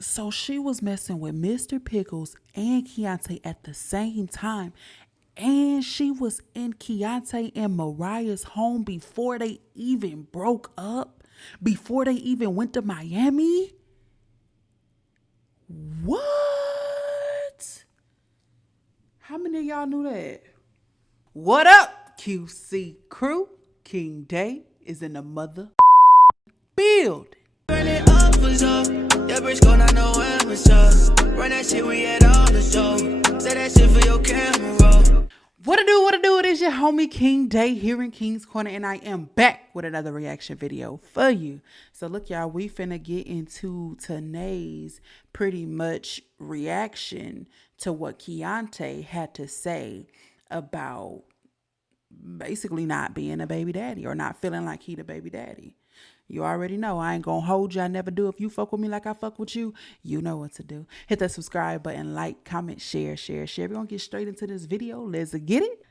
So she was messing with Mr. Pickles and Keonte at the same time. And she was in Keonte and Mariah's home before they even broke up, before they even went to Miami. What? How many of y'all knew that? What up, QC crew? King Day is in the mother build. Run it up for sure. Your bitch gon' not know amateur. Run that shit, we at all the show. Say that shit for your camera. What it do? It is your homie King Day here in King's Corner, and I am back with another reaction video for you. So look, y'all, we finna get into today's pretty much reaction to what Keonte had to say about basically not being a baby daddy or not feeling like he the baby daddy. You already know I ain't gonna hold you. I never do. If you fuck with me like I fuck with you, you know what to do. Hit that subscribe button, like, comment, share. We're gonna get straight into this video. Let's get it.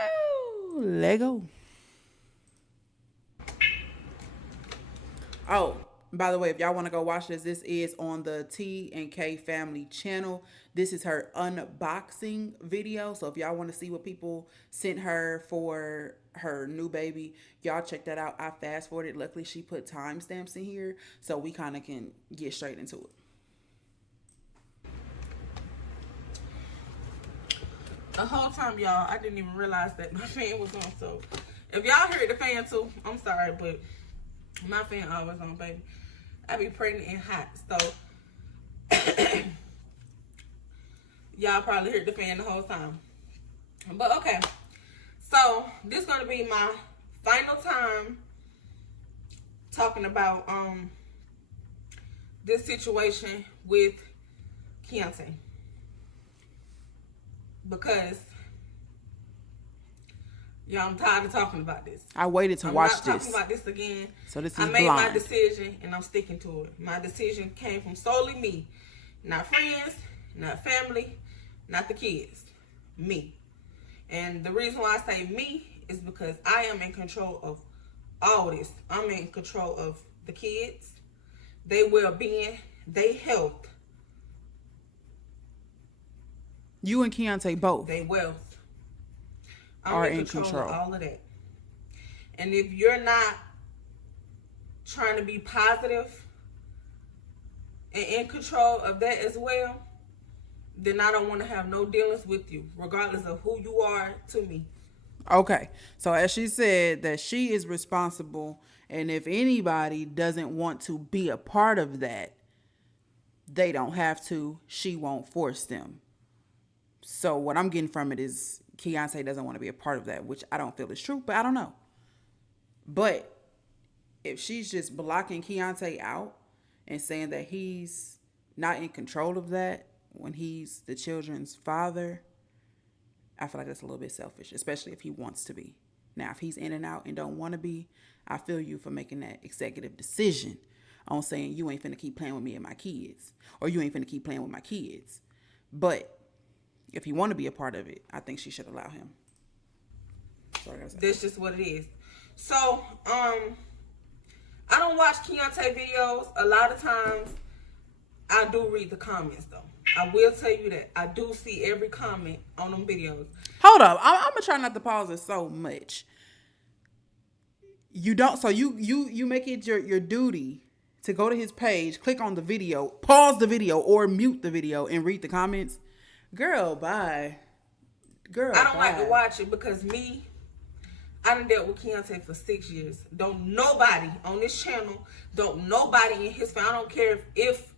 Oh, Lego. Oh, by the way, if y'all want to go watch this is on the T&KFAMILY channel. This is her unboxing video. So if y'all want to see what people sent her for her new baby, y'all check that out. I fast forwarded. Luckily, she put timestamps in here so we kind of can get straight into it. The whole time, y'all, I didn't even realize that my fan was on. So if y'all heard the fan too, I'm sorry, but my fan always on, baby. I be pregnant and hot, so y'all probably heard the fan the whole time. But okay, so this is gonna be my final time talking about this situation with Keonte, because y'all, I'm tired of talking about this. I waited to watch this. I'm not talking about this again. So this is I made blind. my decision and I'm sticking to it. My decision came from solely me. Not friends, not family, not the kids. Me. And the reason why I say me is because I am in control of all this. I'm in control of the kids, their well-being, their health. You and Keonte both. Their wealth. Are I'm in control of all of that. And if you're not trying to be positive and in control of that as well, then I don't want to have no dealings with you, regardless of who you are to me. Okay. So as she said, that she is responsible, and if anybody doesn't want to be a part of that, they don't have to. She won't force them. So what I'm getting from it is Keonte doesn't want to be a part of that, which I don't feel is true, but I don't know. But if she's just blocking Keonte out and saying that he's not in control of that when he's the children's father, I feel like that's a little bit selfish, especially if he wants to be. Now, if he's in and out and don't want to be, I feel you for making that executive decision on saying you ain't finna keep playing with me and my kids, or you ain't finna keep playing with my kids. But if he want to be a part of it, I think she should allow him. Sorry, that's just what it is. So, I don't watch Keonte videos. A lot of times, I do read the comments, though. I will tell you that. I do see every comment on them videos. Hold up. I'm going to try not to pause it so much. You don't, so you make it your duty to go to his page, click on the video, pause the video, or mute the video and read the comments. Girl, bye. Girl, I don't bye. like to watch it because me, I done dealt with Keonte for 6 years. Don't nobody on this channel, don't nobody in his family, I don't care if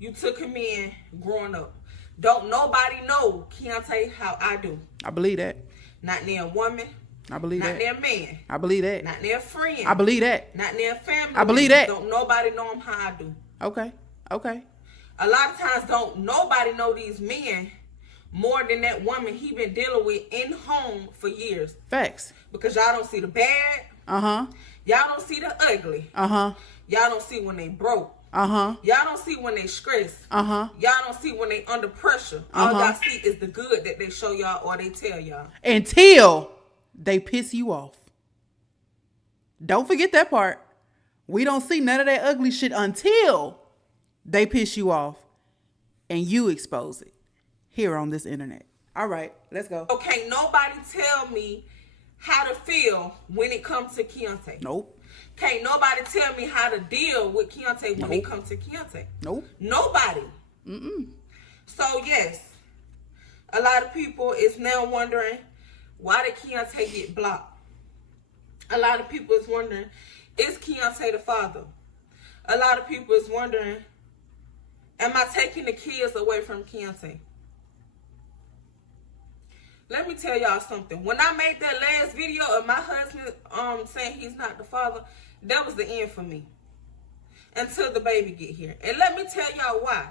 you took him in growing up. Don't nobody know Keonte how I do. I believe that. Not near a woman. I believe not that. Not near a man. I believe that. Not near a friend. I believe that. Not near a family. I believe that. Don't nobody know him how I do. Okay. Okay. A lot of times don't nobody know these men more than that woman he been dealing with in home for years. Facts. Because y'all don't see the bad. Uh-huh. Y'all don't see the ugly. Uh-huh. Y'all don't see when they broke. Uh-huh. Y'all don't see when they stressed. Uh-huh. Y'all don't see when they under pressure. All y'all see is the good that they show y'all or they tell y'all. Until they piss you off. Don't forget that part. We don't see none of that ugly shit until They piss you off and you expose it here on this internet. All right, let's go. Okay, nobody tell me how to feel when it comes to Keonte. Nope. Can't nobody tell me how to deal with Keonte when it comes to Keonte. Nope. Nobody. So yes, a lot of people is now wondering, why did Keonte get blocked? A lot of people is wondering, is Keonte the father? A lot of people is wondering, am I taking the kids away from Keonte? Let me tell y'all something. When I made that last video of my husband saying he's not the father, that was the end for me. Until the baby get here. And let me tell y'all why.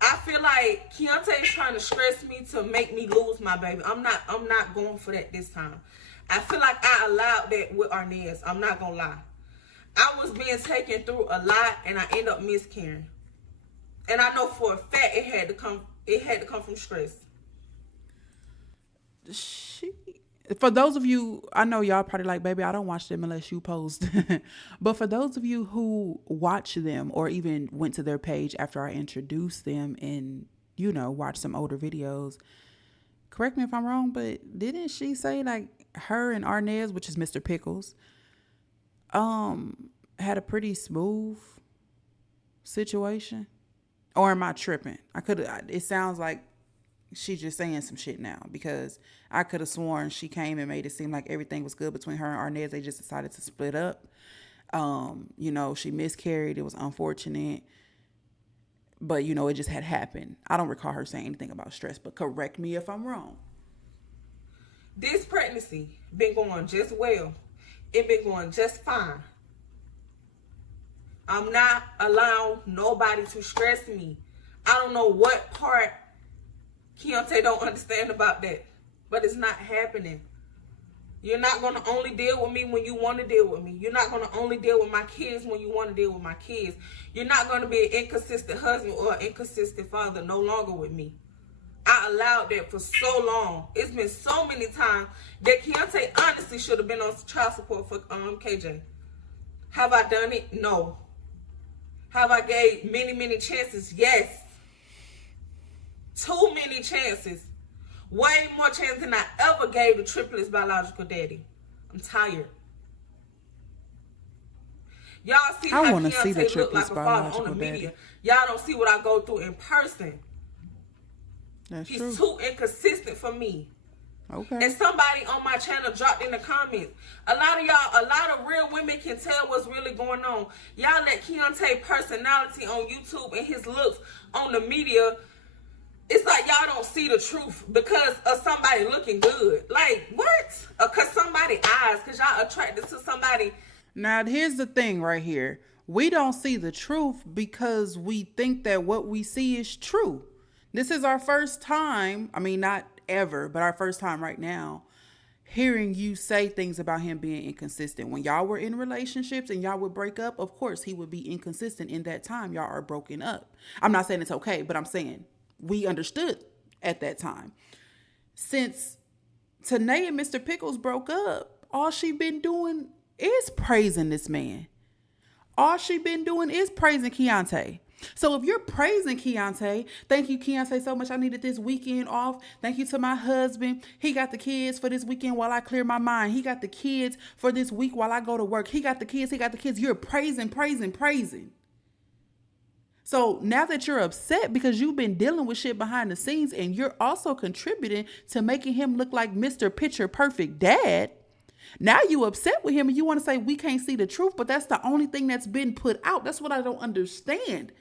I feel like Keonte is trying to stress me to make me lose my baby. I'm not going for that this time. I feel like I allowed that with Arnez. I'm not gonna lie. I was being taken through a lot and I ended up miscarrying. And I know for a fact it had to come from stress. For those of you, I know y'all probably like, baby, I don't watch them unless you post. But for those of you who watch them or even went to their page after I introduced them and, you know, watch some older videos, correct me if I'm wrong, but didn't she say like her and Arnez, which is Mr. Pickles, had a pretty smooth situation? Or am I tripping? It sounds like she's just saying some shit now, because I could have sworn she came and made it seem like everything was good between her and Arnez. They just decided to split up. You know, she miscarried. It was unfortunate. But, you know, it just had happened. I don't recall her saying anything about stress, but correct me if I'm wrong. This pregnancy been going just well. It been going just fine. I'm not allowing nobody to stress me. I don't know what part Keonte don't understand about that, but it's not happening. You're not going to only deal with me when you want to deal with me. You're not going to only deal with my kids when you want to deal with my kids. You're not going to be an inconsistent husband or an inconsistent father no longer with me. I allowed that for so long. It's been so many times that Keonte honestly should have been on child support for KJ. Have I done it? No. Have I gave many chances? Yes. Too many chances. Way more chances than I ever gave the triplets' biological daddy. I'm tired. Y'all see how Keonte look like a father on the media. Y'all don't see what I go through in person. That's He's true. too inconsistent for me. Okay. And somebody on my channel dropped in the comments, a lot of real women can tell what's really going on. Y'all let Keonte's personality on YouTube and his looks on the media, it's like y'all don't see the truth because of somebody looking good. Like, what? Because somebody eyes, because y'all attracted to somebody. Now, here's the thing right here. We don't see the truth because we think that what we see is true. This is our first time, I mean, not ever, but our first time right now, hearing you say things about him being inconsistent. When y'all were in relationships and y'all would break up, of course, he would be inconsistent in that time. Y'all are broken up. I'm not saying it's okay, but I'm saying we understood at that time. Since Tanae and Mr. Pickles broke up, all she been doing is praising this man. All she been doing is praising Keonte. So if you're praising Keonte, thank you, Keonte, so much. I needed this weekend off. Thank you to my husband. He got the kids for this weekend while I clear my mind. He got the kids for this week while I go to work. He got the kids. You're praising. So now that you're upset because you've been dealing with shit behind the scenes and you're also contributing to making him look like Mr. Picture Perfect Dad, now you upset with him and you want to say we can't see the truth, but that's the only thing that's been put out. That's what I don't understand.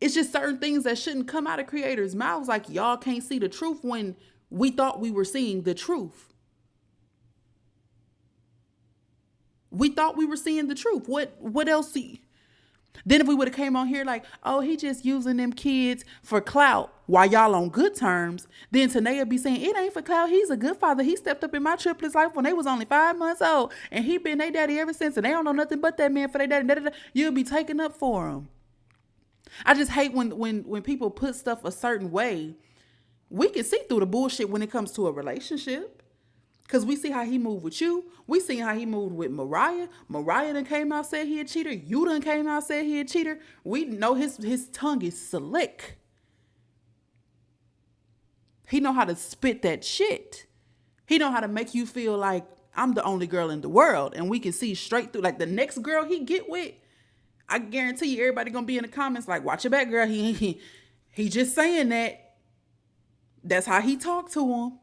It's just certain things that shouldn't come out of creators' mouths, like y'all can't see the truth when we thought we were seeing the truth. We thought we were seeing the truth. What else? Then if we would have came on here like, oh, he just using them kids for clout while y'all on good terms, then Tanae be saying, it ain't for clout. He's a good father. He stepped up in my triplets' life when they was only 5 months old. And he been their daddy ever since. And they don't know nothing but that man for their daddy. You'll be taking up for him. I just hate when people put stuff a certain way. We can see through the bullshit when it comes to a relationship. Because we see how he moved with you. We see how he moved with Mariah. Mariah done came out said he a cheater. You done came out said he a cheater. We know his tongue is slick. He know how to spit that shit. He know how to make you feel like I'm the only girl in the world. And we can see straight through. Like the next girl he get with, I guarantee you everybody gonna be in the comments like, watch your back, girl. He just saying that. That's how he talked to him.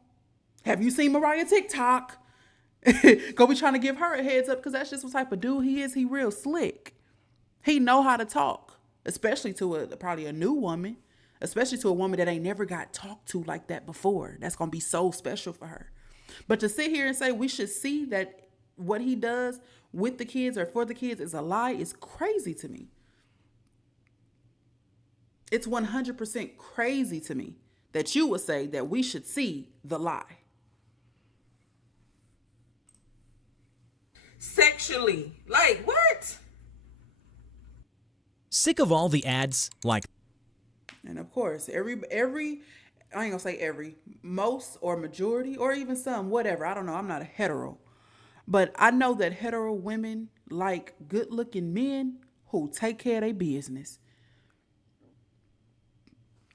Have you seen Mariah TikTok? Go be trying to give her a heads up because that's just what type of dude he is. He real slick. He know how to talk, especially to probably a new woman, especially to a woman that ain't never got talked to like that before. That's going to be so special for her. But to sit here and say we should see that what he does with the kids or for the kids is a lie is crazy to me. It's 100% crazy to me that you would say that we should see the lie. Sexually. Like, what? Sick of all the ads like... And of course, every I ain't gonna say every, most or majority or even some, whatever. I don't know. I'm not a hetero. But I know that hetero women like good looking men who take care of their business.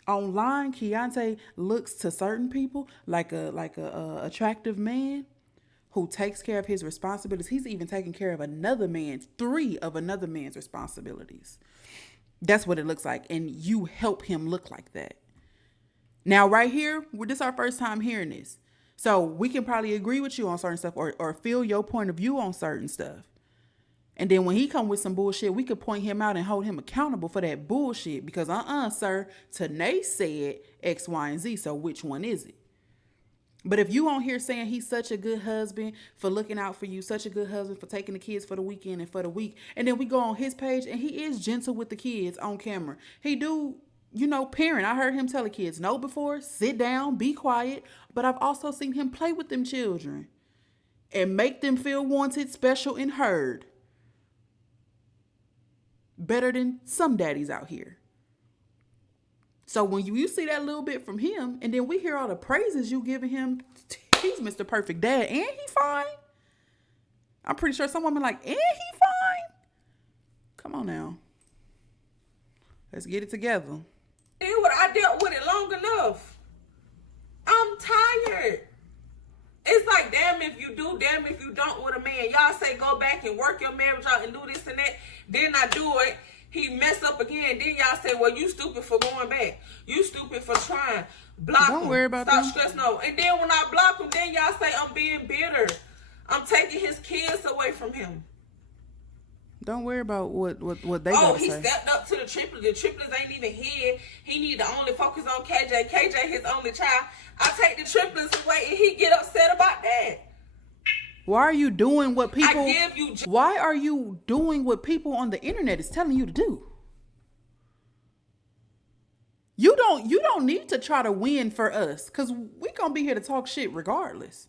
Online, Keonte looks to certain people like a attractive man who takes care of his responsibilities. He's even taking care of three of another man's responsibilities. That's what it looks like. And you help him look like that. Now, right here, this is our first time hearing this. So we can probably agree with you on certain stuff or feel your point of view on certain stuff. And then when he come with some bullshit, we could point him out and hold him accountable for that bullshit. Because sir, Tanae said X, Y, and Z. So which one is it? But if you on here saying he's such a good husband for looking out for you, such a good husband for taking the kids for the weekend and for the week, and then we go on his page and he is gentle with the kids on camera. He do, parent. I heard him tell the kids no before, sit down, be quiet. But I've also seen him play with them children and make them feel wanted, special, and heard. Better than some daddies out here. So when you see that little bit from him, and then we hear all the praises you giving him, he's Mr. Perfect Dad, and he fine. I'm pretty sure some women like, and he fine. Come on now. Let's get it together. I dealt with it long enough. I'm tired. It's like, damn if you do, damn if you don't with a man. Y'all say go back and work your marriage out and do this and that. Then I do it. He mess up again. Then y'all say, well, you stupid for going back. You stupid for trying. Block him. Don't worry about Stop that. stressing out. And then when I block him, then y'all say I'm being bitter. I'm taking his kids away from him. Don't worry about what they gotta he say. stepped up to the triplets. The triplets ain't even here. He need to only focus on KJ. KJ his only child. I take the triplets away and he get upset about that. Why are you doing what people? Why are you doing what people on the internet is telling you to do? You don't need to try to win for us, because we gonna be here to talk shit regardless.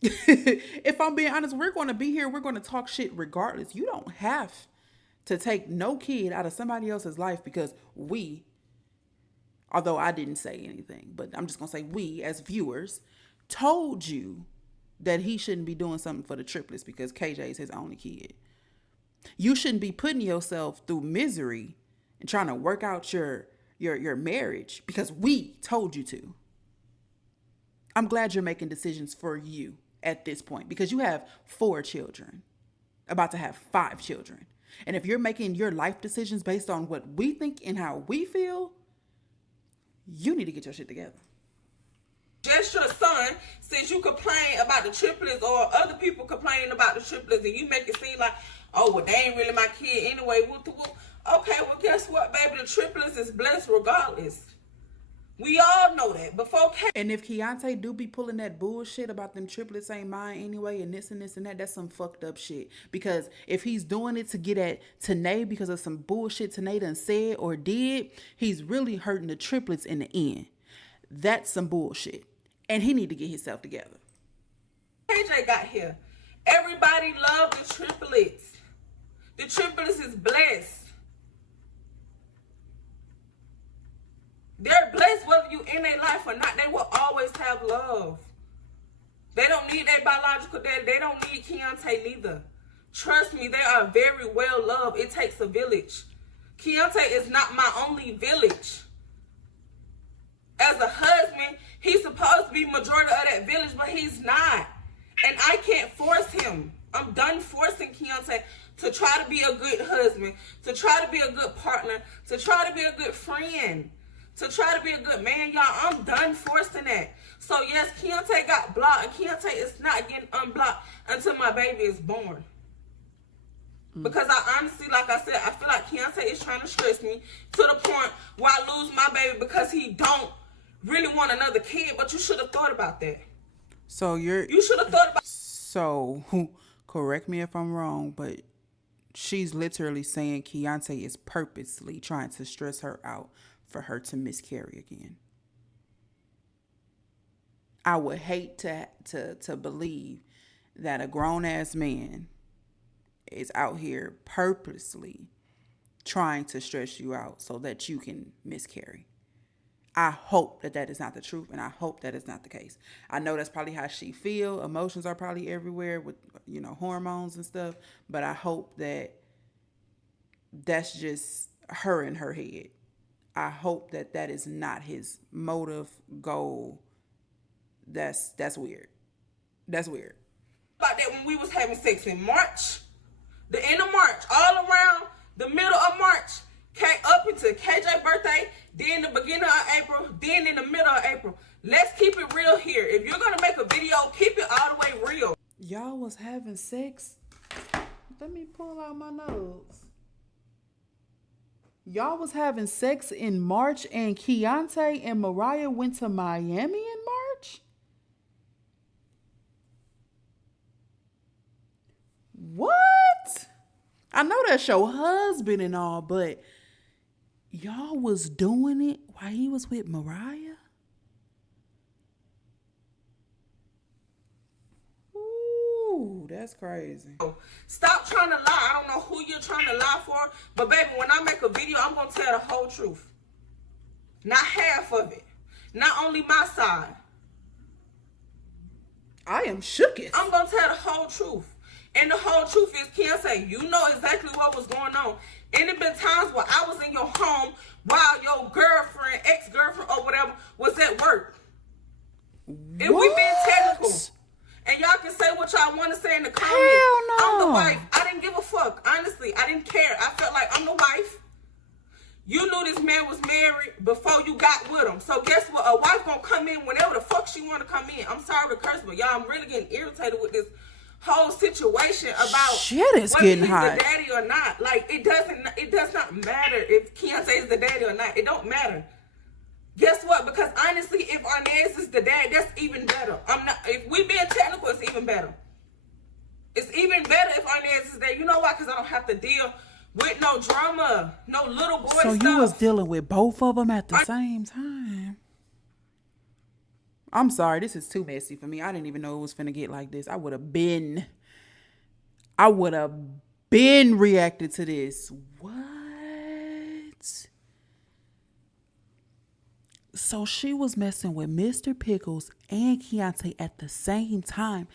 If I'm being honest, we're gonna be here. We're gonna talk shit regardless. You don't have to take no kid out of somebody else's life because although I didn't say anything, but I'm just gonna say we as viewers told you that he shouldn't be doing something for the triplets because KJ is his only kid. You shouldn't be putting yourself through misery and trying to work out your marriage because we told you to. I'm glad you're making decisions for you at this point because you have 4 children, about to have 5 children. And if you're making your life decisions based on what we think and how we feel, you need to get your shit together. Just your son, since you complain about the triplets or other people complaining about the triplets and you make it seem like, oh, well, they ain't really my kid anyway. Okay, well, guess what, baby? The triplets is blessed regardless. We all know that. And if Keonte do be pulling that bullshit about them triplets ain't mine anyway and this and this and that, that's some fucked up shit. Because if he's doing it to get at Tanae because of some bullshit Tanae done said or did, he's really hurting the triplets in the end. That's some bullshit. And he need to get himself together. KJ got here. Everybody loved the triplets. The triplets is blessed. They're blessed whether you in their life or not. They will always have love. biological daddy. They don't need Keonte neither. Trust me, they are very well loved. It takes a village. Keonte is not my only village. As a husband, he's supposed to be majority of that village, but he's not. And I can't force him. I'm done forcing Keonte to try to be a good husband, to try to be a good partner, to try to be a good friend, to try to be a good man, y'all. I'm done forcing that. So yes, Keonte got blocked, and Keonte is not getting unblocked until my baby is born. Because I honestly, like I said, I feel like Keonte is trying to stress me to the point where I lose my baby because he don't really want another kid. But you should have thought about that. So You should have thought about. So correct me if I'm wrong, but she's literally saying Keonte is purposely trying to stress her out for her to miscarry again. I would hate to believe that a grown ass man is out here purposely trying to stress you out so that you can miscarry. I hope that is not the truth, and I hope that is not the case. I know that's probably how she feel. Emotions are probably everywhere with, hormones and stuff, but I hope that that's just her in her head. I hope that is not his motive, goal. That's weird. That's weird. About that when we was having sex in March, the end of March, all around the middle of March, came up into KJ's birthday, then the beginning of April, then in the middle of April. Let's keep it real here. If you're gonna make a video, keep it all the way real. Y'all was having sex. Let me pull out my notes. Y'all was having sex in March, and Keonte and Mariah went to Miami in March? What? I know that's your husband and all, but y'all was doing it while he was with Mariah? Ooh, that's crazy. Stop trying to lie. I don't know who you're trying to lie for, but baby, when I make a video, I'm going to tell the whole truth. Not half of it. Not only my side. I am shooketh. I'm going to tell the whole truth. And the whole truth is, Keonte, you know exactly what was going on. And it been times where I was in your home while your girlfriend, ex-girlfriend or whatever was at work. And we being technical. And y'all can say what y'all want to say in the comments. Hell no. I'm the wife. I didn't give a fuck. Honestly, I didn't care. I felt like I'm the wife. You knew this man was married before you got with him. So guess what? A wife gonna come in whenever the fuck she want to come in. I'm sorry to curse, but y'all, I'm really getting irritated with this whole situation about shit is whether getting he's hot. the daddy or not. Like, it does not matter if Keonte is the daddy or not. It don't matter. Guess what? Because honestly, if Arnez is the dad, that's even better. If we being technical, it's even better. It's even better if Arnez is there. You know why? Because I don't have to deal with no drama, no little boy So stuff. you was dealing with both of them at the same time? I'm sorry, this is too messy for me. I didn't even know it was finna get like this. I would have been reacted to this. What? So she was messing with Mr. Pickles and Keonte at the same time.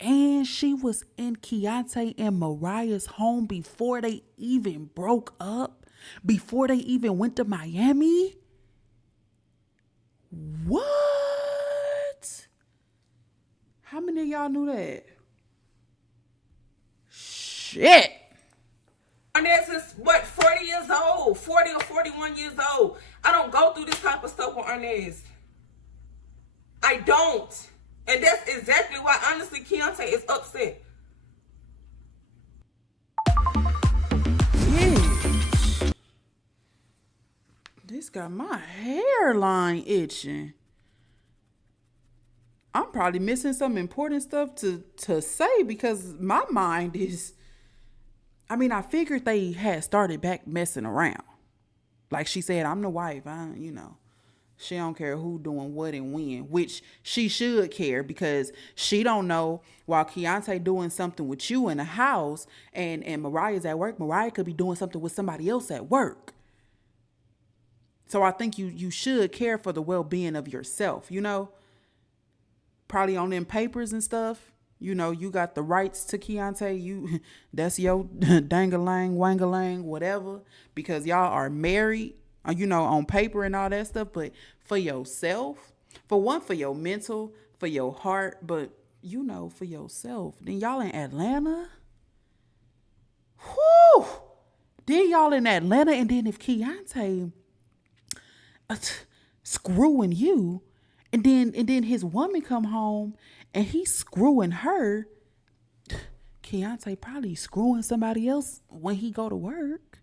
And she was in Keonte and Mariah's home before they even broke up? Before they even went to Miami? What? How many of y'all knew that? Shit. Arnez is, 40 years old? 40 or 41 years old. I don't go through this type of stuff with Arnez. I don't. And that's exactly why, honestly, Keonte is upset. Yeah. This got my hairline itching. I'm probably missing some important stuff to say because my mind is... I figured they had started back messing around. Like she said, I'm the wife. She don't care who doing what and when, which she should care because she don't know while Keonte doing something with you in the house and Mariah's at work, Mariah could be doing something with somebody else at work. So I think you should care for the well-being of yourself, Probably on them papers and stuff. You know, you got the rights to Keonte. That's your dangalang, wangalang, whatever, because y'all are married, you know, on paper and all that stuff. But for yourself, for your mental, for your heart, but you know, for yourself. Then y'all in Atlanta. Whoo! Then y'all in Atlanta, and then if Keonte screwing you, and then his woman come home and he's screwing her, Keonte probably screwing somebody else when he go to work.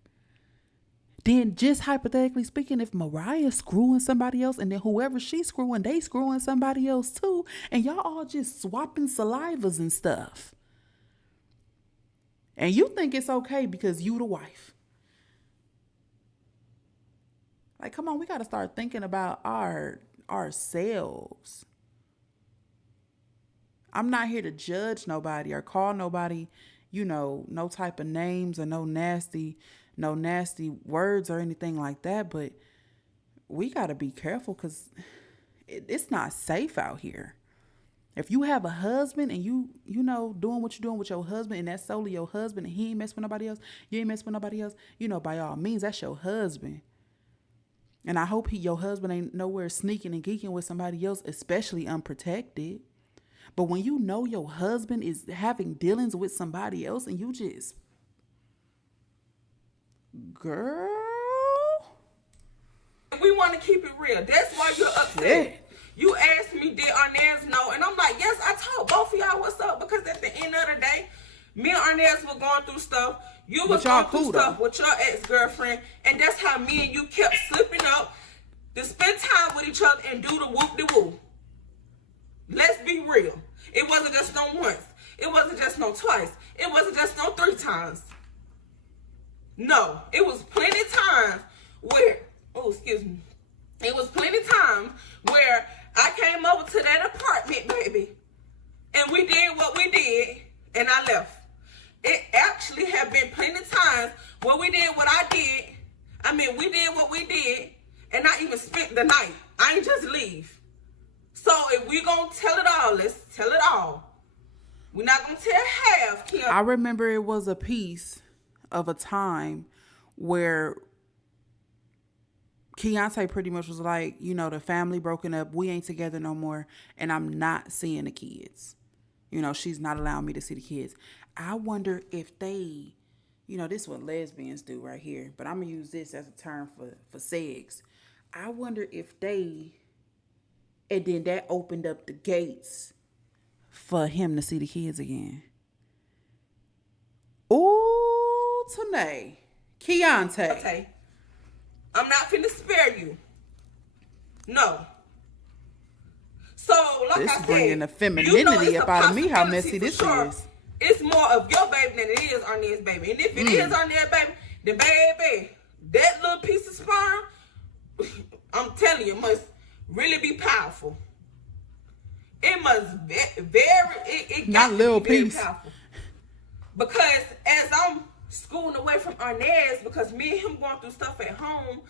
Then just hypothetically speaking, if Mariah's screwing somebody else, and then whoever she's screwing, they screwing somebody else too, and y'all all just swapping salivas and stuff. And you think it's okay because you the wife. Like, come on, we got to start thinking about ourselves. I'm not here to judge nobody or call nobody, you know, no type of names or no nasty words or anything like that. But we got to be careful because it's not safe out here. If you have a husband and you know, doing what you're doing with your husband, and that's solely your husband, and he ain't messing with nobody else, you ain't messing with nobody else, you know, by all means, that's your husband. And I hope your husband ain't nowhere sneaking and geeking with somebody else, especially unprotected. But when you know your husband is having dealings with somebody else and you just, girl. We want to keep it real. That's why you're upset. Shit. You asked me, did Arnaz know? And I'm like, yes, I told both of y'all what's up. Because at the end of the day, me and Arnaz were going through stuff. You was going through stuff with your ex-girlfriend. And that's how me and you kept slipping up to spend time with each other and do the whoop-de-woo. Let's be real. It wasn't just no once. It wasn't just no twice. It wasn't just no 3 times. No. It was plenty times where, it was plenty times where I came over to that apartment, baby, and we did what we did, and I left. It actually have been plenty times where we did what I did. I mean, we did what we did, and I even spent the night. I ain't just leave. So if we gonna tell it all, let's tell it all. We're not gonna tell half, Kim. I remember it was a piece of a time where Keonte pretty much was like, you know, the family broken up, we ain't together no more, and I'm not seeing the kids. You know, she's not allowing me to see the kids. I wonder if they, you know, this is what lesbians do right here, but I'm going to use this as a term for sex. I wonder if they, and then that opened up the gates for him to see the kids again. Ooh, Tanae. Keonte. Okay. I'm not finna spare you. No. So, like this I said, bringing the femininity up out of me, how messy this is. It's more of your baby than it is Arnez's baby. And if it is Arnez's baby, the baby, that little piece of sperm, I'm telling you, must really be powerful. It must be it not little be very piece. Powerful. Because as I'm schooling away from Arnez, because me and him going through stuff at home,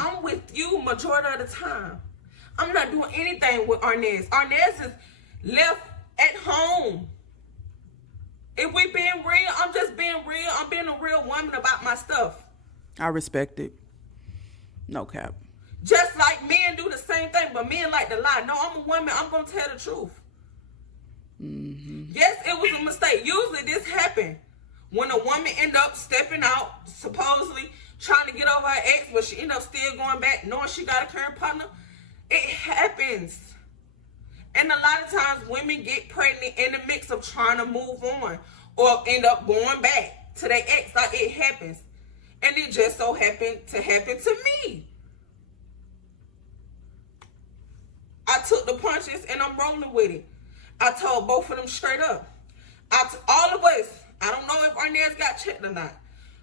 I'm with you majority of the time. I'm not doing anything with Arnez. Arnez is left at home. If we being real, I'm just being real. I'm being a real woman about my stuff. I respect it. No cap. Just like men do the same thing, but men like to lie. No, I'm a woman. I'm going to tell the truth. Yes, it was a mistake. Usually this happens when a woman end up stepping out, supposedly trying to get over her ex, but she end up still going back, knowing she got a current partner. It happens. And a lot of times women get pregnant in the mix of trying to move on or end up going back to their ex. Like, it happens. And it just so happened to happen to me. I took the punches and I'm rolling with it. I told both of them straight up. All of us, I don't know if Arnez got checked or not,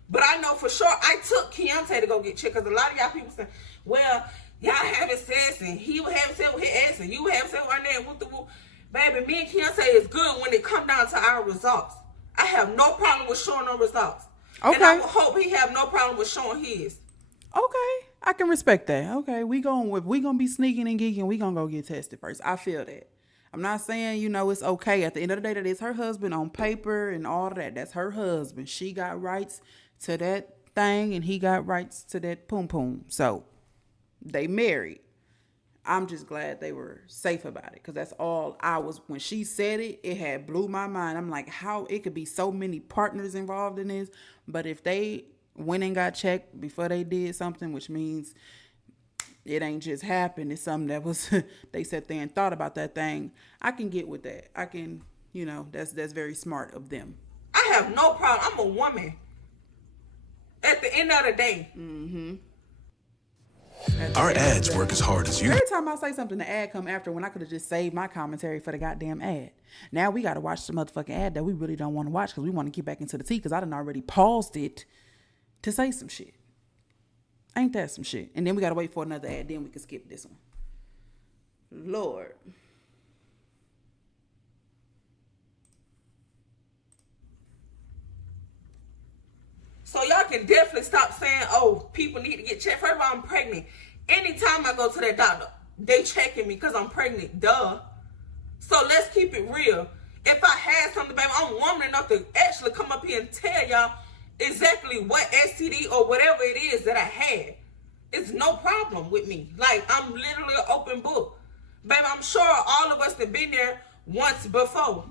but I know for sure I took Keonte to go get checked, because a lot of y'all people say, well, y'all having sex and he was having sex with his ex and you were having sex with Arnez. Whoop the whoop. Baby, me and Keonte is good when it come down to our results. I have no problem with showing no results. Okay. And I hope he have no problem with showing his. Okay, I can respect that. Okay, we gonna be sneaking and geeking, we gonna go get tested first. I feel that. I'm not saying, it's okay. At the end of the day, that is her husband on paper and all that. That's her husband. She got rights to that thing and he got rights to that poom poom. So they married. I'm just glad they were safe about it, because that's all I was. When she said it, it had blew my mind. I'm like, how it could be so many partners involved in this, but if they went and got checked before they did something, which means it ain't just happened, it's something that was they sat there and thought about that thing. I can get with that. I can, that's very smart of them. I have no problem. I'm a woman. At the end of the day. Our ads work as hard as you. Every time I say something, the ad come after, when I could have just saved my commentary for the goddamn ad. Now we got to watch the motherfucking ad that we really don't want to watch, because we want to get back into the tea, because I done already paused it to say some shit. Ain't that some shit? And then we got to wait for another ad, then we can skip this one. Lord. So y'all can definitely stop saying, oh, people need to get checked. First of all, I'm pregnant. Anytime I go to that doctor, they checking me because I'm pregnant. Duh. So let's keep it real. If I had something, baby, I'm woman enough to actually come up here and tell y'all exactly what STD or whatever it is that I had. It's no problem with me. Like, I'm literally an open book. Baby, I'm sure all of us have been there once before.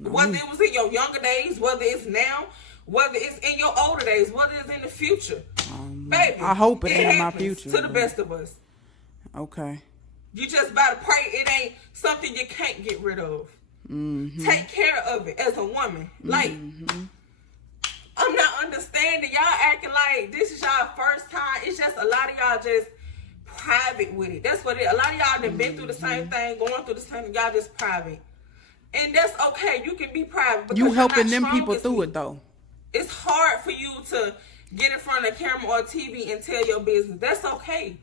Whether it was in your younger days, whether it's now, whether it's in your older days, whether it's in the future. Baby, I hope it ain't in my future. To the best of us. Okay. You just better pray it ain't something you can't get rid of. Take care of it as a woman. Like, I'm not understanding. Y'all acting like this is y'all first time. It's just a lot of y'all just private with it. That's what it is. A lot of y'all done been through the same thing, going through the same thing. Y'all just private. And that's okay. You can be private. Because you helping you're not them people strong as through me. it, though. It's hard for you to get in front of the camera or TV and tell your business. That's okay.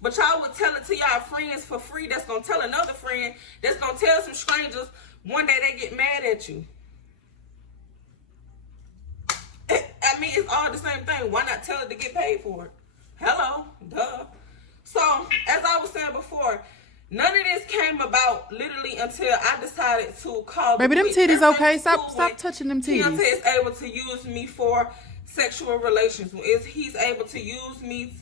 But y'all would tell it to y'all friends for free. That's going to tell another friend. That's going to tell some strangers. One day they get mad at you. I mean, it's all the same thing. Why not tell it to get paid for it? Hello. Duh. So, as I was saying before, none of this came about literally until I decided to call. Baby, them titties okay? Stop touching them titties. Keonte is able to use me for sexual relations. He's able to use me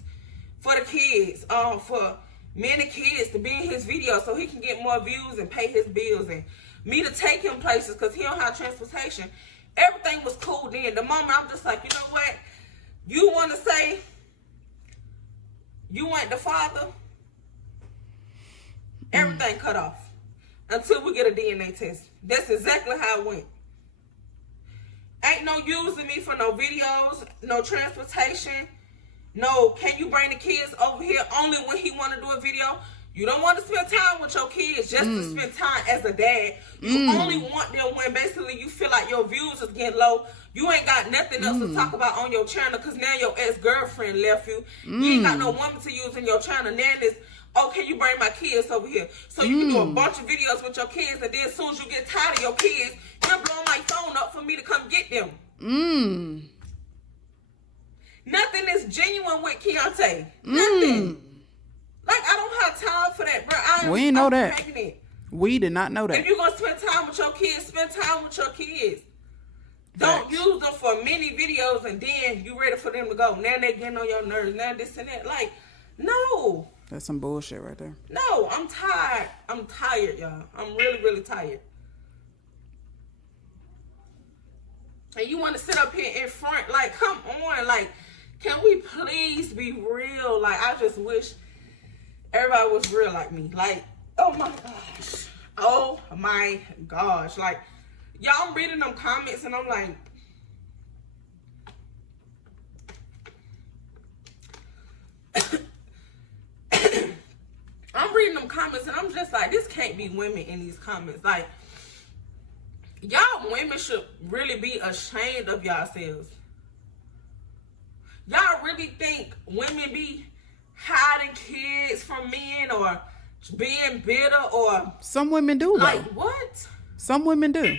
for the kids, for me and the kids to be in his videos so he can get more views and pay his bills, and me to take him places because he don't have transportation. Everything was cool then. The moment I'm just like, you know what? You want to say you ain't the father? Everything cut off until we get a DNA test. That's exactly how it went. Ain't no using me for no videos, no transportation, no, can you bring the kids over here only when he want to do a video? You don't want to spend time with your kids just to spend time as a dad. You only want them when basically you feel like your views is getting low. You ain't got nothing else to talk about on your channel because now your ex-girlfriend left you. You ain't got no woman to use in your channel. Now it's, oh, can you bring my kids over here? So you can do a bunch of videos with your kids, and then as soon as you get tired of your kids, you're blowing my phone up for me to come get them. Nothing is genuine with Keonte. Nothing. Like, I don't have time for that, bro. We didn't know that. Pregnant. We did not know that. If you're going to spend time with your kids, spend time with your kids. Don't Facts. use them for many videos and then you ready for them to go. Now they getting on your nerves. Now this and that. Like, no. That's some bullshit right there. No, I'm tired. I'm tired, y'all. I'm really, really tired. And you want to sit up here in front, like, come on. Like, can we please be real? Like, I just wish everybody was real like me. Like, oh my gosh. Oh my gosh. Like, y'all, I'm reading them comments and I'm like, I'm reading them comments and I'm just like, this can't be women in these comments. Like, y'all women should really be ashamed of yourselves. Y'all really think women be hiding kids from men or being bitter or... Some women do, though. Like, what? Some women do.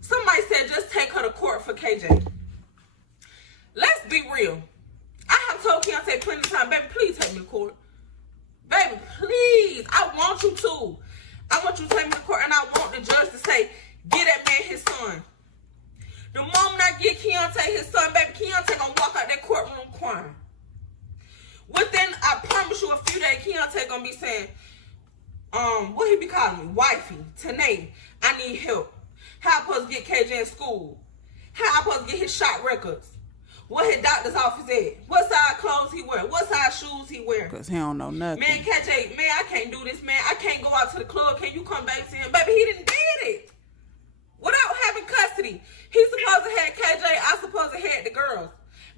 Somebody said just take her to court for KJ. Let's be real. I have told Keonte plenty of times, baby, please take me to court. Baby, please. I want you to. I want you to take me to court, and I want the judge to say, get that man his son. The moment I get Keonte his son, baby, Keonte gonna walk out that courtroom crying. Within, I promise you, a few days, Keonte gonna be saying, what he be calling me? Wifey, Tanae, I need help. How I supposed to get KJ in school? How I supposed to get his shot records? What his doctor's office at? What size clothes he wear? What size shoes he wear? Because he don't know nothing. Man, KJ, man, I can't do this, man. I can't go out to the club. Can you come back to him? Baby, he didn't did it. Without having custody. He's supposed to have KJ. I supposed to have the girls.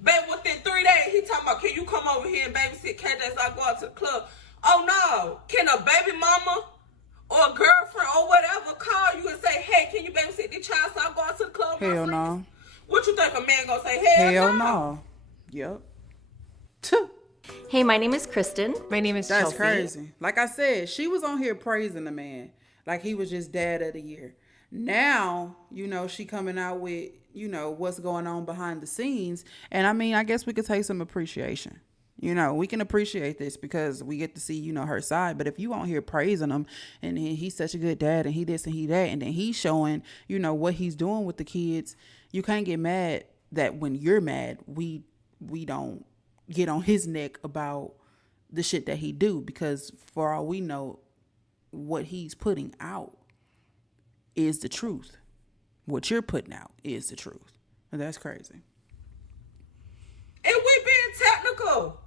Baby, within 3 days, he talking about, can you come over here and babysit KJ so I go out to the club? Oh, no. Can a baby mama or a girlfriend or whatever call you and say, hey, can you babysit this child so I go out to the club? Hell no. What you think a man gonna say? Hell no. Yep. Hey, my name is Kristen. My name is That's Chelsea. crazy. Like I said, she was on here praising the man. Like he was just dad of the year. Now, you know, she coming out with, you know, what's going on behind the scenes. And I mean, I guess we could take some appreciation. You know, we can appreciate this because we get to see, you know, her side. But if you on here praising him and he's such a good dad and he this and he that, and then he's showing, you know, what he's doing with the kids, you can't get mad that when you're mad, we don't get on his neck about the shit that he do, because for all we know, what he's putting out is the truth. What you're putting out is the truth. And that's crazy. And we being technical.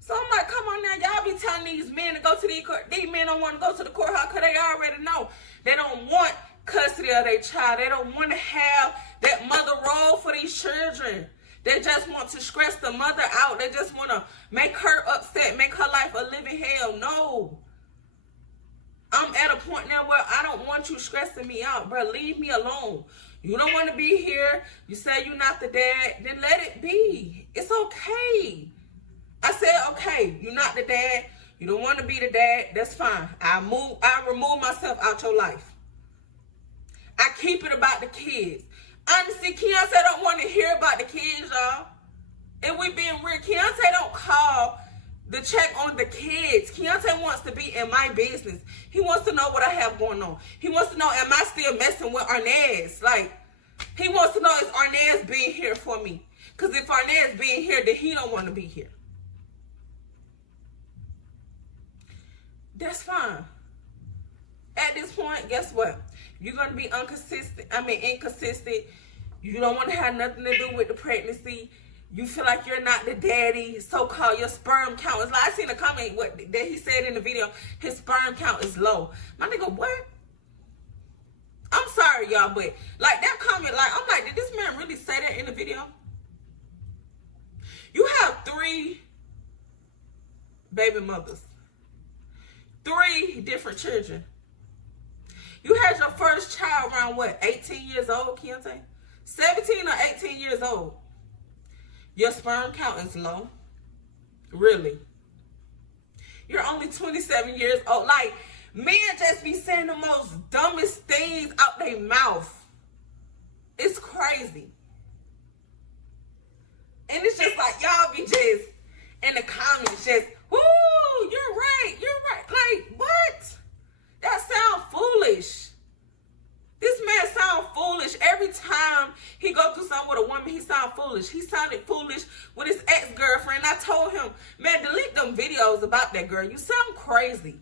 So I'm like, come on now, y'all be telling these men to go to the court. These men don't want to go to the courthouse because they already know. They don't want custody of their child. They don't want to have that mother role for these children. They just want to stress the mother out. They just want to make her upset, make her life a living hell. No. I'm at a point now where I don't want you stressing me out, bro. Leave me alone. You don't want to be here. You say you're not the dad. Then let it be. It's okay. I said, okay, you're not the dad. You don't want to be the dad. That's fine. I remove myself out your life. I keep it about the kids. Honestly, Keonte don't want to hear about the kids, y'all. And we being real, Keonte don't call the check on the kids. Keonte wants to be in my business. He wants to know what I have going on. He wants to know, am I still messing with Arnaz? Like, he wants to know, is Arnaz being here for me? Because if Arnaz being here, then he don't want to be here. That's fine. At this point, guess what? You're going to be inconsistent. You don't want to have nothing to do with the pregnancy. You feel like you're not the daddy. So-called your sperm count is low. I seen a comment that he said in the video. His sperm count is low. My nigga, what? I'm sorry, y'all, but like that comment, like I'm like, did this man really say that in the video? You have 3 baby mothers. 3 different children. You had your first child around what, 18 years old, Keonte? 17 or 18 years old. Your sperm count is low. Really? You're only 27 years old. Like, men just be saying the most dumbest things out their mouth. It's crazy. And it's just like, y'all be just in the comments just, woo, you're right. Like, what? That sounds foolish. This man sounds foolish. Every time he go through something with a woman, he sounds foolish. He sounded foolish with his ex-girlfriend. I told him, man, delete them videos about that girl. You sound crazy.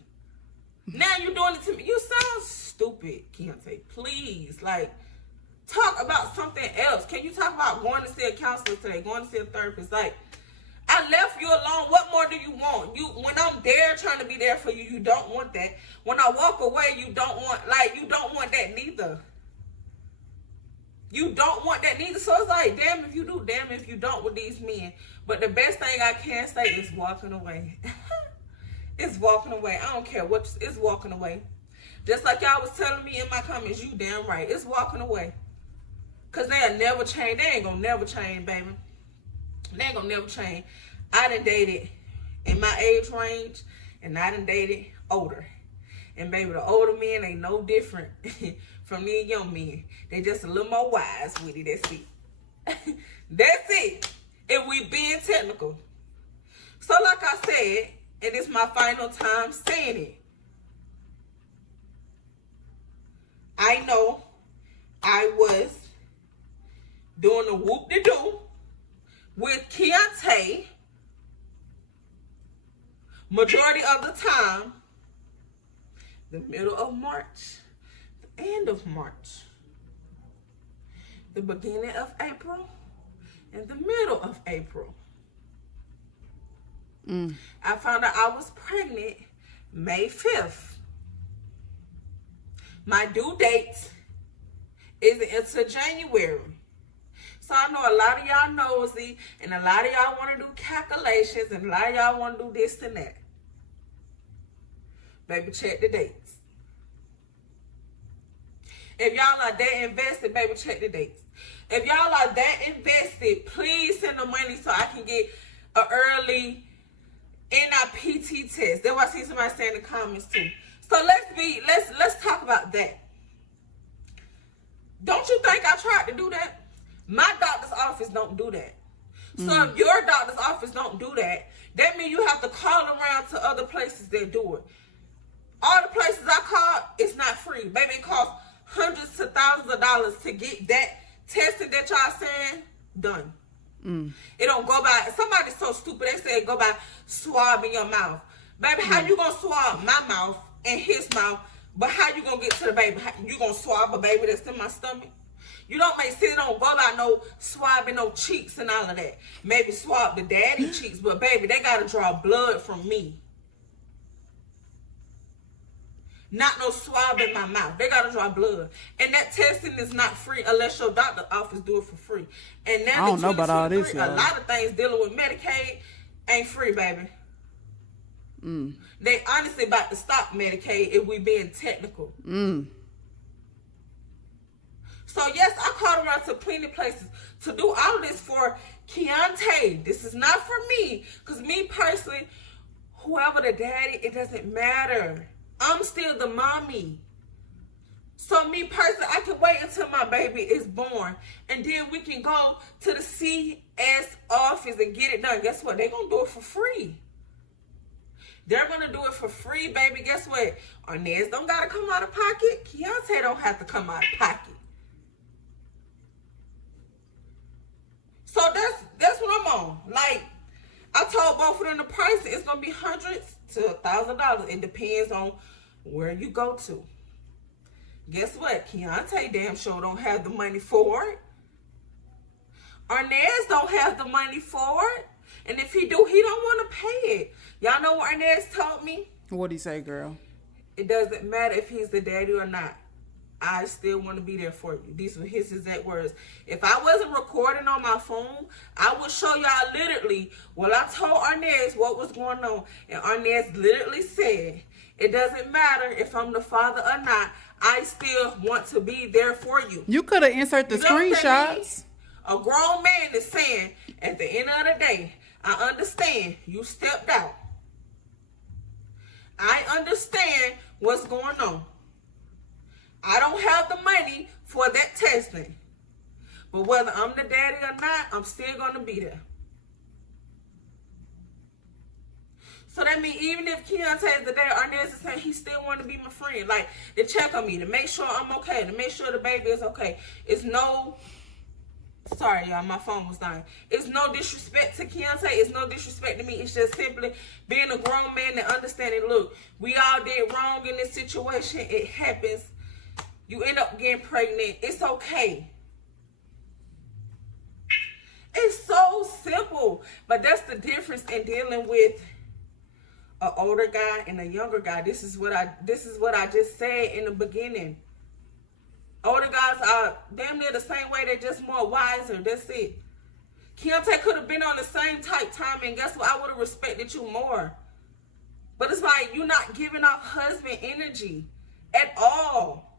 Now you're doing it to me. You sound stupid, Keonte. Please, like, talk about something else. Can you talk about going to see a counselor today, going to see a therapist? Like, I left you alone. What more do you want? When I'm there trying to be there for you, you don't want that. When I walk away, you don't want that neither. You don't want that neither. So it's like, damn if you do, damn if you don't with these men. But the best thing I can say is walking away. It's walking away. I don't care what, it's walking away. Just like y'all was telling me in my comments, you damn right. It's walking away. Because they'll never change. They ain't gonna never change, baby. They ain't gonna never change. I done dated in my age range, and I done dated older. And baby, the older men ain't no different from these young men. They just a little more wise with it. That's it. That's it. If we being technical. So like I said, and it's my final time saying it. I know I was doing the whoop-de-doo with Keonte majority of the time, the middle of March, the end of March, the beginning of April, and the middle of April. I found out I was pregnant May 5th. My due date isn't until January. So I know a lot of y'all nosy, and a lot of y'all want to do calculations, and a lot of y'all want to do this and that. Baby, check the dates. If y'all are that invested, baby, check the dates. If y'all are that invested, please send the money so I can get an early NIPT test. That's what I see somebody say in the comments too. So let's talk about that. Don't you think I tried to do that? My doctor's office don't do that. So if your doctor's office don't do that, that means you have to call around to other places that do it. All the places I called, it's not free. Baby, it costs hundreds to thousands of dollars to get that testing that y'all saying done. It don't go by, somebody's so stupid, they say go by swabbing your mouth. Baby, how you gonna swab my mouth and his mouth, but how you gonna get to the baby? You gonna swab a baby that's in my stomach? You don't make sense. It don't go by no swabbing no cheeks and all of that. Maybe swab the daddy cheeks, but baby, they gotta draw blood from me. Not no swab in my mouth. They gotta draw blood. And that testing is not free unless your doctor's office do it for free. And now I don't know about all this, a y'all. lot of things dealing with Medicaid ain't free, baby. They honestly about to stop Medicaid if we being technical. So yes, I called around to plenty of places to do all of this for Keonte. This is not for me. Because me personally, whoever the daddy, it doesn't matter. I'm still the mommy. So me personally, I can wait until my baby is born. And then we can go to the CS office and get it done. Guess what? They're going to do it for free. They're going to do it for free, baby. Guess what? Arnez don't got to come out of pocket. Keonte don't have to come out of pocket. So that's what I'm on. Like, I told both of them the price is going to be hundreds to $1,000. It depends on where you go to. Guess what? Keonte damn sure don't have the money for it. Arnez don't have the money for it. And if he do, he don't want to pay it. Y'all know what Arnez told me? What'd he say, girl? It doesn't matter if he's the daddy or not. I still want to be there for you. These were his exact words. If I wasn't recording on my phone, I would show y'all literally, well, I told Arnez what was going on. And Arnez literally said, it doesn't matter if I'm the father or not. I still want to be there for you. You could have inserted the screenshots. A grown man is saying, at the end of the day, I understand you stepped out. I understand what's going on. I don't have the money for that testing. But whether I'm the daddy or not, I'm still going to be there. So that means even if Keonte is the daddy, Arnez is saying he still want to be my friend. Like, to check on me, to make sure I'm okay, to make sure the baby is okay. It's no... Sorry, y'all, my phone was dying. It's no disrespect to Keonte. It's no disrespect to me. It's just simply being a grown man and understanding, look, we all did wrong in this situation. It happens. You end up getting pregnant. It's okay. It's so simple. But that's the difference in dealing with an older guy and a younger guy. This is what I just said in the beginning. Older guys are damn near the same way. They're just more wiser. That's it. Keonte could have been on the same type time, and guess what? I would have respected you more. But it's like you're not giving off husband energy at all.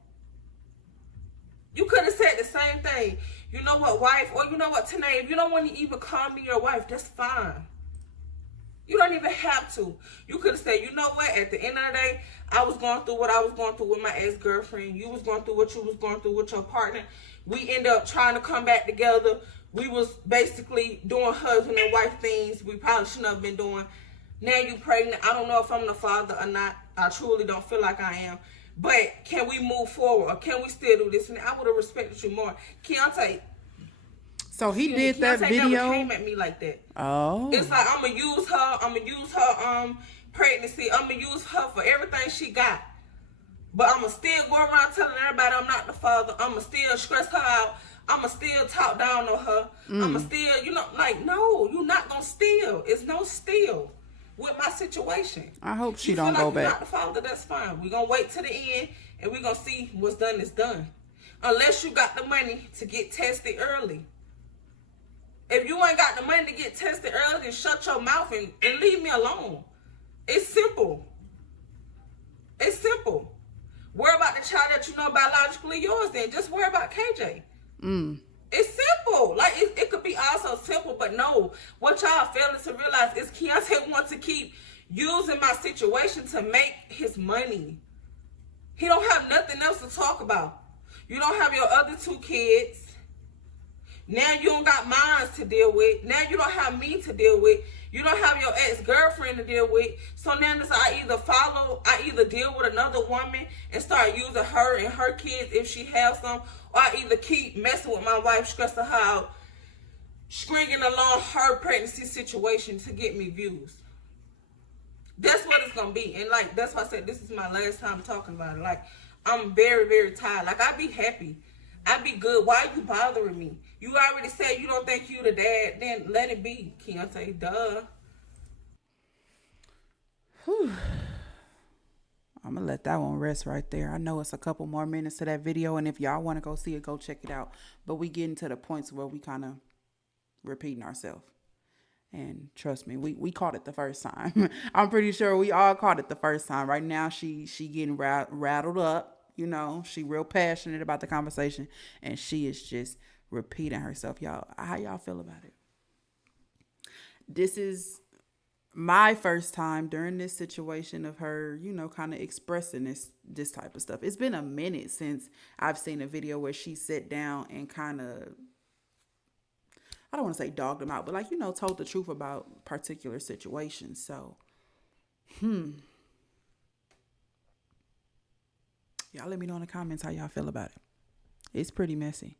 You could have said the same thing. You know what, wife? Or you know what, Tanae? If you don't want to even call me your wife, that's fine. You don't even have to. You could have said, you know what? At the end of the day, I was going through what I was going through with my ex-girlfriend. You was going through what you was going through with your partner. We ended up trying to come back together. We was basically doing husband and wife things we probably shouldn't have been doing. Now you pregnant. I don't know if I'm the father or not. I truly don't feel like I am. But can we move forward, or can we still do this? And I would have respected you more. Keonte. So he did that Keonte video. Never came at me like that. Oh. It's like I'm gonna use her pregnancy. I'm gonna use her for everything she got. But I'm gonna still go around telling everybody I'm not the father. I'm gonna still stress her out. I'm gonna still talk down on her. I'm gonna still, no, you're not gonna steal. It's no steal with my situation. I hope she you don't feel go like you're back. not the father, that's fine. We're gonna wait to the end and we're gonna see what's done is done. Unless you got the money to get tested early. If you ain't got the money to get tested early, then shut your mouth and leave me alone. It's simple. It's simple. Worry about the child that you know biologically yours, then. Just worry about KJ. It's simple. Like, it could be also simple, but no. What y'all failing to realize is Keonte wants to keep using my situation to make his money. He don't have nothing else to talk about. You don't have your other 2 kids. Now you don't got mine to deal with. Now you don't have me to deal with. You don't have your ex-girlfriend to deal with. So now this, I either deal with another woman and start using her and her kids if she has some, or I either keep messing with my wife, stressing her out, stringing along her pregnancy situation to get me views. That's what it's gonna be. And like, that's why I said this is my last time talking about it. Like, I'm very, very tired. Like, I'd be happy. I'd be good. Why are you bothering me? You already said you don't think you the dad. Then let it be, Keonte. Duh. Whew. I'm going to let that one rest right there. I know it's a couple more minutes to that video. And if y'all want to go see it, go check it out. But we getting to the points where we kind of repeating ourselves. And trust me, we caught it the first time. I'm pretty sure we all caught it the first time. Right now, she getting rattled up. You know, she real passionate about the conversation, and she is just repeating herself. Y'all, how y'all feel about it? This is my first time during this situation of her, you know, kind of expressing this type of stuff. It's been a minute since I've seen a video where she sat down and kind of, I don't want to say dogged them out, but like, you know, told the truth about particular situations. So, y'all let me know in the comments how y'all feel about it. It's pretty messy.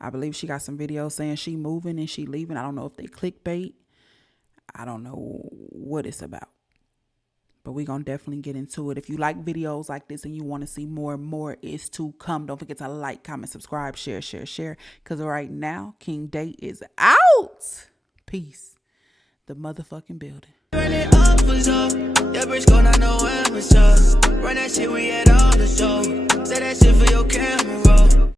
I believe she got some videos saying she moving and she leaving. I don't know if they clickbait. I don't know what it's about. But we're going to definitely get into it. If you like videos like this and you want to see more and more is to come, don't forget to like, comment, subscribe, share. Because right now, King Day is out. Peace. The motherfucking building. Run it up was up. That bitch gon' not know where was up. Run that shit, we had all the show. Say that shit for your camera roll.